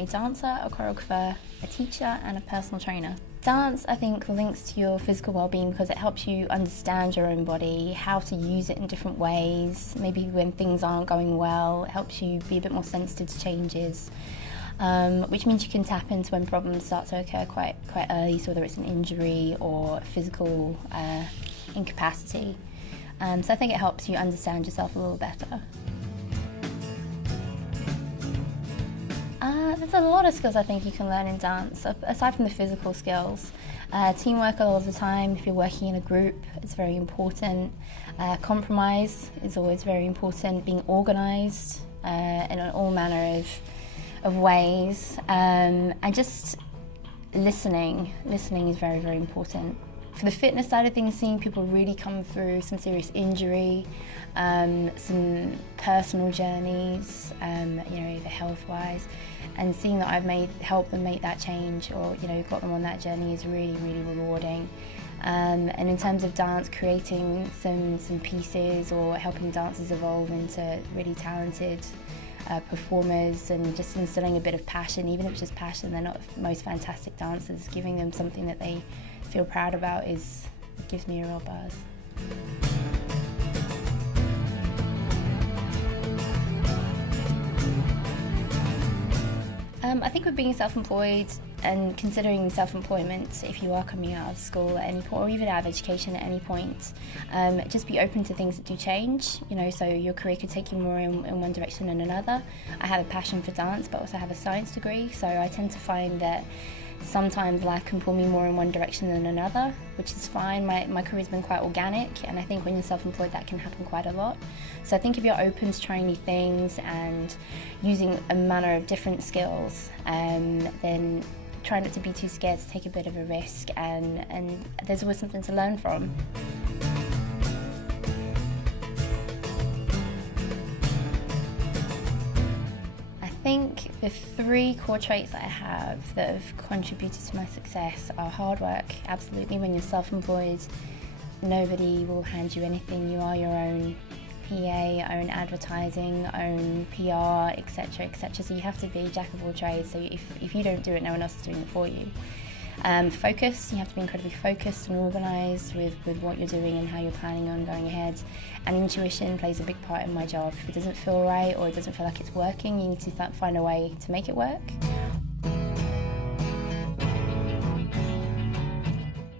a dancer, a choreographer, a teacher and a personal trainer. Dance, I think, links to your physical well-being because it helps you understand your own body, how to use it in different ways. Maybe when things aren't going well, it helps you be a bit more sensitive to changes, which means you can tap into when problems start to occur quite early, so whether it's an injury or physical incapacity. So I think it helps you understand yourself a little better. There's a lot of skills I think you can learn in dance, aside from the physical skills. Teamwork a lot of the time, if you're working in a group, it's very important. Compromise is always very important, being organised in all manner of ways. And just listening is very, very important. For the fitness side of things, seeing people really come through some serious injury, some personal journeys, either health-wise, and seeing that I've helped them make that change, or got them on that journey is really, really rewarding. And in terms of dance, creating some pieces or helping dancers evolve into really talented performers, and just instilling a bit of passion, even if it's just passion. They're not the most fantastic dancers. Giving them something that they feel proud about gives me a real buzz. I think with being self-employed and considering self-employment, if you are coming out of school at any point, or even out of education at any point, just be open to things that do change. So your career could take you more in one direction than another. I have a passion for dance, but also have a science degree, so I tend to find that sometimes life can pull me more in one direction than another, which is fine. My career's been quite organic, and I think when you're self-employed that can happen quite a lot. So I think if you're open to trying new things and using a manner of different skills, then try not to be too scared to take a bit of a risk, and there's always something to learn from. I think the 3 core traits that I have that have contributed to my success are hard work. Absolutely, when you're self-employed, nobody will hand you anything. You are your own PA, own advertising, own PR, etc., etc. So you have to be jack of all trades. So if you don't do it, no one else is doing it for you. Focus, you have to be incredibly focused and organised with what you're doing and how you're planning on going ahead. And intuition plays a big part in my job. If it doesn't feel right or it doesn't feel like it's working, you need to find a way to make it work.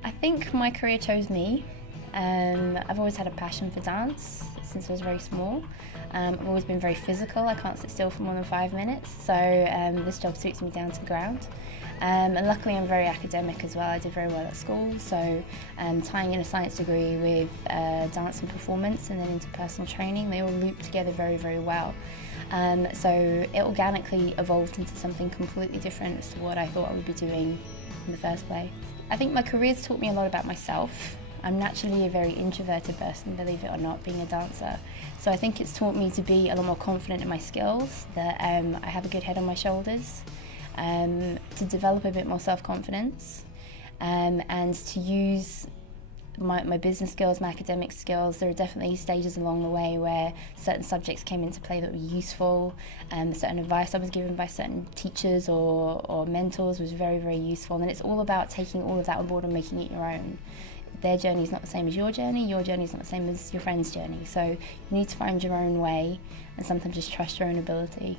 I think my career chose me. I've always had a passion for dance since I was very small. I've always been very physical. I can't sit still for more than 5 minutes, so this job suits me down to the ground. And luckily I'm very academic as well. I did very well at school, so tying in a science degree with dance and performance and then into personal training, they all loop together very, very well. So it organically evolved into something completely different as to what I thought I would be doing in the first place. I think my career's taught me a lot about myself. I'm naturally a very introverted person, believe it or not, being a dancer. So I think it's taught me to be a lot more confident in my skills, that I have a good head on my shoulders, to develop a bit more self-confidence, and to use my business skills, my academic skills. There are definitely stages along the way where certain subjects came into play that were useful, certain advice I was given by certain teachers or mentors was very, very useful. And it's all about taking all of that on board and making it your own. Their journey is not the same as your journey is not the same as your friend's journey. So you need to find your own way and sometimes just trust your own ability.